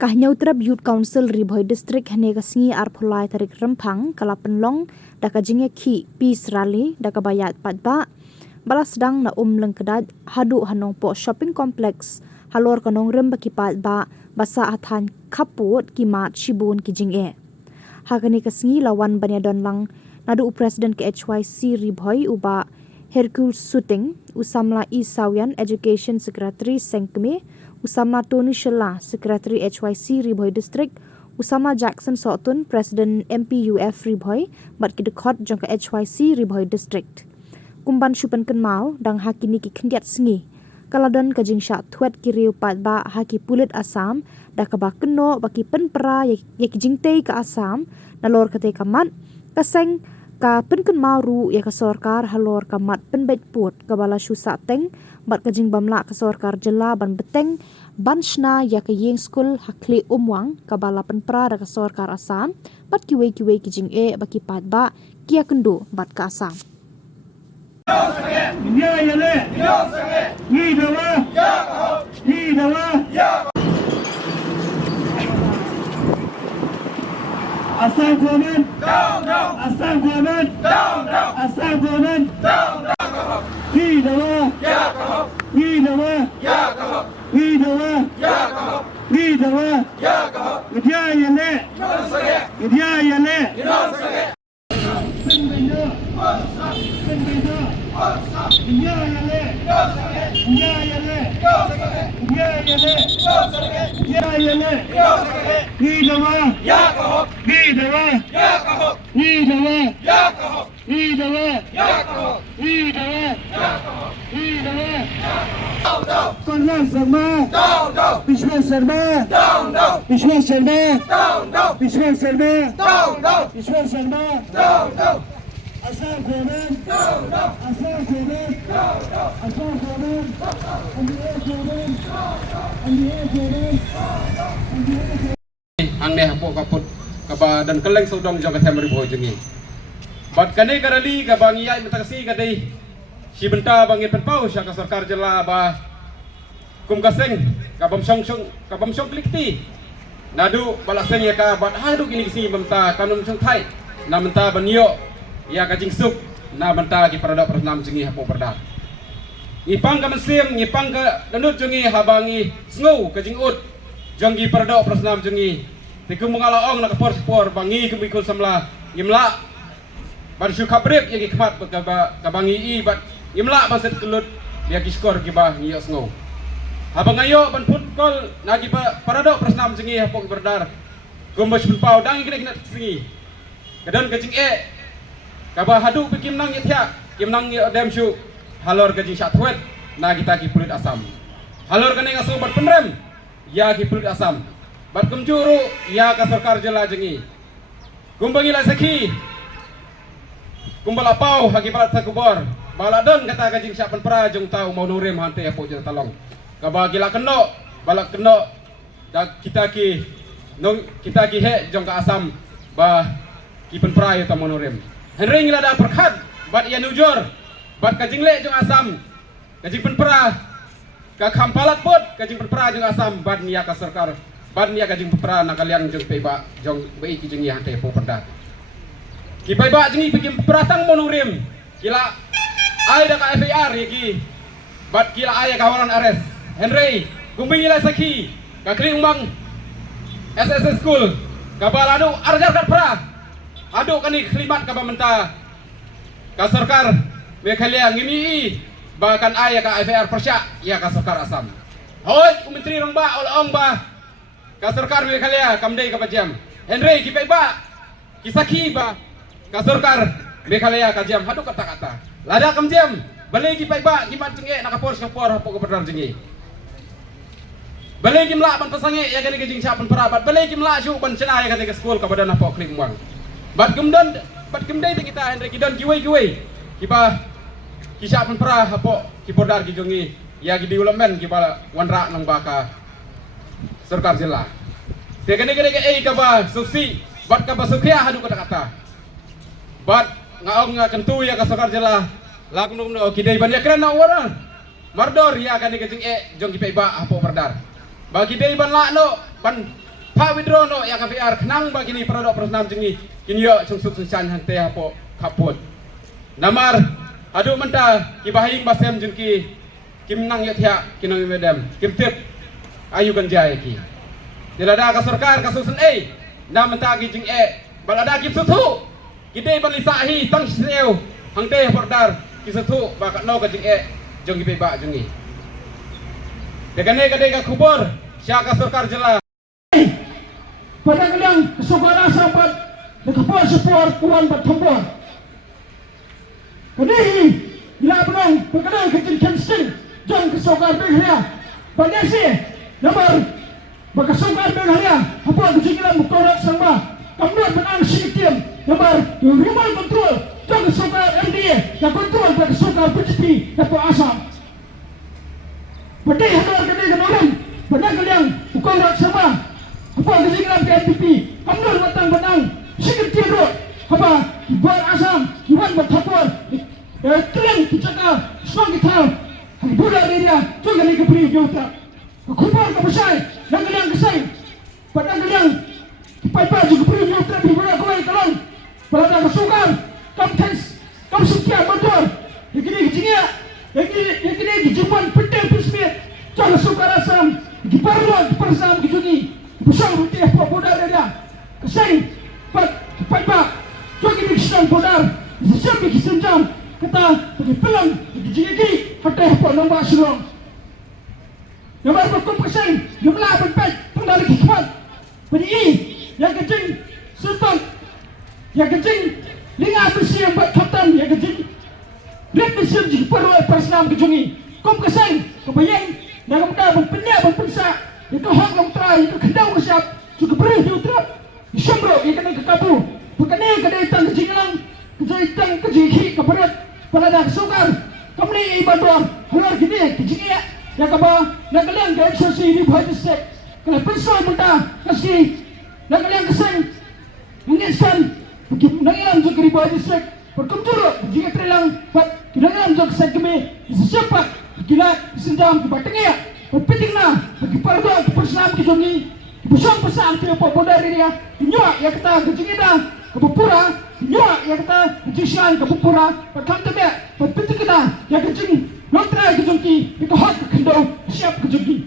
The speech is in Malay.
Kahnyau Trap Youth Council Ribhoi District hane kasingi arpulai tarik rempang kalapenlong daka jinge ki peace rally daka bayat padba balas sedang na lengkedad hadu hanong po shopping complex halor kanong rem baki padba basa athan kaput kimat shibun ki jinge hagani kasingi lawan banyadon lang nadu president ke HYC Ribhoi uba Hercule Suting usamla Isawian Education Secretary Sengkeme Usama Tony Shella, Secretary HYC Ribhoi District, Usama Jackson Sotun, President MPUF Ribhoi, bat kidekot jangka HYC Ribhoi District. Kumban syupan kenmau, dang haki niki kendiat sengi. Kaladon kajing syak tuet kiri upat ba haki pulit Asam, dah kaba keno baki penpera yaki jingtei ke Asam, nalor kate kamat, kaseng ka penken maru ya ka sorkar halor kamat penbet put kabala syusa teng bat kajing bamla ka sorkar jela ban beteng banshna ya ka yeng skul hakli umwang kabala penpra da ka sorkar Asam bat kiwe kijing baki pat ba kia kendo bat ka Asam ya le ni dawa Asam government down Asam government down Asam government down ni dawa ya kaho ni dawa ya kaho ni dawa ya kaho ni dawa ya kaho dia yale dia yale penbenda ya yale ya yale ya yale ni dawa ya kaho ni dawa ya kaho ni dawa ya kaho ni dawa ya kaho ni dawa ya kaho ni dawa Konlan Sharma down Vishwan Sharma down Vishwan Sharma down Vishwan Sharma down Vishwan Sharma down Asam government down Asam government down Asam government NDA government NDA government ang ne hapo kaput kaba dan keleng sodong jong katem Ribhoi jengi bat kane karali ka bangi ai matasi kadai si benta bangi penpau sya ka sarkar jela ba kum kaseng ka bam song klikti nadu balaseng ya ka bat hadu kini kisi benta kanum song thai na benta banyo ya ka jingsuk na benta ki parada pernam jengi hapo perda ngipang ka mesim ngipang ka danut jengi habangi sngu ka jingut jonggi parada pernam jengi tikum mengalaong nak por bangi kemikul samla imla ban syu kabrip yagi kemat ka bangi I bat imla baset kelut dia ki skor ki ba ngiyo sngo habang ayo ban put kol nagi parado prasnam jengi hapok berdar kumbas pau dang kena sengi kadon kajing ka ba hadu pikim nang yethya kim nang dem syu halor kajing syatwet na kita ki pulit Asam halor kane ngaso bat penrem ya ki pulit Asam bat kumjuru ya ka sarkar jela jengi kumbangi la sakhi kumbala pau hagi balat sakubor baladon kata kajing syapan pra jong tau mau nurim hante apo jela talong kaba gila keno balak keno da kita ki he jong ka Asam ba ki pen pra yo ta mau nurim henry ngila da perkhat bat ya nujur bat kajing le jong Asam kajing pen pra ka kampalat put kajing pen pra jong Asam bat niya ka sarkar ban niya kajing pra nakaliang jong peba jong bai ki jeng ya hante po perda ki peba jengi bikin peratang monurim kila ai da ka FAR ki bat kila ai kawalan ares Henry gumbing ila saki ka kling mang SSS school ka baladu arjar kat pra adu kani klimat ka bamenta ka sarkar me khalia ngimi bahkan ai ka FAR persya ya ka sarkar Asam hoi kumentri rong ba olong ba ka sarkar me khalia kamdei ka bajam Henry ki peba kisaki ba ka sarkar me khalia ka jam hadu kata-kata lada kam jam balai ki peba ki mat jenge nakapor skapor hapo ka bedar jengi balai ki mla ban pasange ya gani kajing syapan perabat balai ki mla syu ban cena ya gani ke school ka badan hapo klik muang bat kemdei te kita Henry ki don kiwei ki ba ki syapan pera hapo ki bodar ki jongi ya ki development ki bala wanra nang baka sarkar jela te gani ka ba suksi bat ka ba sukya hadu kata-kata bat ngaong nga kentu ya ka sarkar jela lakum no kidai ban ya kran orang mardor ya kan kajing jong ki peba apo perdar bagi dei ban la no ban Pak withdraw no yang KPR kenang bagini produk persnam jengi kini yo sungsuk sungsan hante hapo kaput. Namar adu menta kibahing basem jengki kim nang yo tiak kinang medem kim tip ayu ganjai ki. Dilada ka sarkar ka susun nam menta ki jeng balada ki sutu kidai balisahi tang seu hangte pordar ki sutu bakat no ka jeng jeng ki ba jengi. Dekane kadai ka kubur syaka sarkar jela pada kalian kesukaan sahabat dekapur sepuluh kuan bertempur. Kini bila penong berkenal kecil kecil jom kesukaan berhaya. Banyak sih nomor berkesukaan berhaya. Apa kejikilan berkorak sama kamu menang sikitim nomor remote control jom kesukaan MDA yang kontrol berkesukaan PGP dan asam. Badai hadar kini kemarin banyak kalian berkorak sama. Apa kejikilan PNPP kamu matang benang sikitim road. Apa buat asam iwan bertapur kalian kicakal semua kita budak dia juga ni keberi jauh kubur kebesar dan kalian kesai pada kalian kipai juga keberi jauh di budak kalian tolong pada kesukaan kamu tes kamu sekian betul yang kini kejuman penting pismir jangan suka rasam kiparluan persam kejugi besar rutin apa budak dia kesai kipai juga ni kesan budak sejam kisah kata bagi pelang bagi jigi hati apa nombor serong nombor berkumpulan jumlah berpet pengendali hikmat bagi yang kecil sultan yang kecil linga besi yang buat kapten yang kecil red besi jika perlu persnam kejungi kum kesan kebayang dan kemudian berpenyak berpensak itu hak yang terai itu kendau kesiap juga beri diutrap disembrok yang kena kekabu bukan yang kena hitang kejilang kejahitang kejihi keberat pada dah sukar kamu ni ibadah halar gini kejingia yang kaba nak kalian ke eksorsi di Bhai District kena pensoi muda kaski nak kalian keseng mengiskan nak ilam juga di Bhai District berkumjur jika terlang buat tidak ilam juga keseng kami secepat gila senjam kebatengia berpiting na bagi pardo kepersenam kejongi busong pesan tu apa bodoh dia nyok ya kata kejingia kepupura nyok ya kata kejisian kepupura pertama tebe berpiting kita ya kejing nontra kejongki itu hak kendau siap kejongki